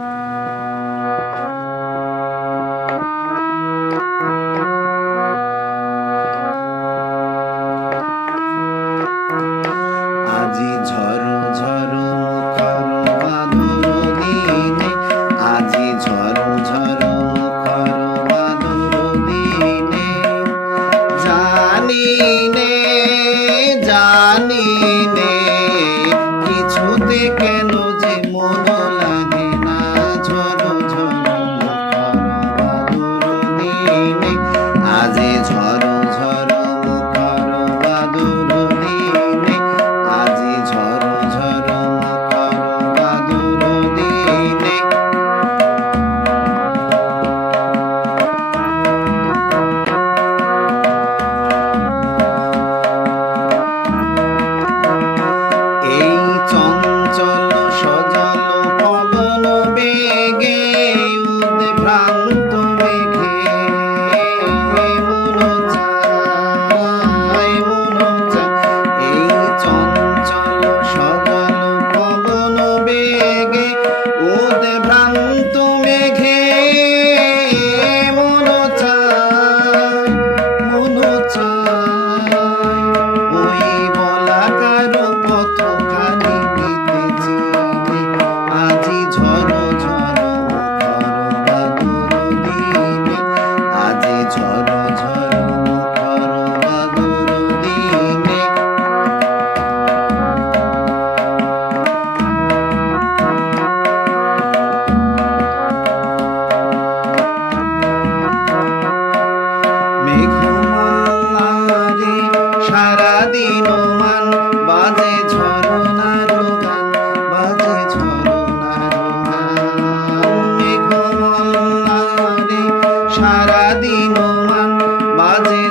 আজি ঝড় ঝড় মুখর আজি ঝড় ঝড় মুখর জানি নে জানি নে সারাদিন মান মাঝে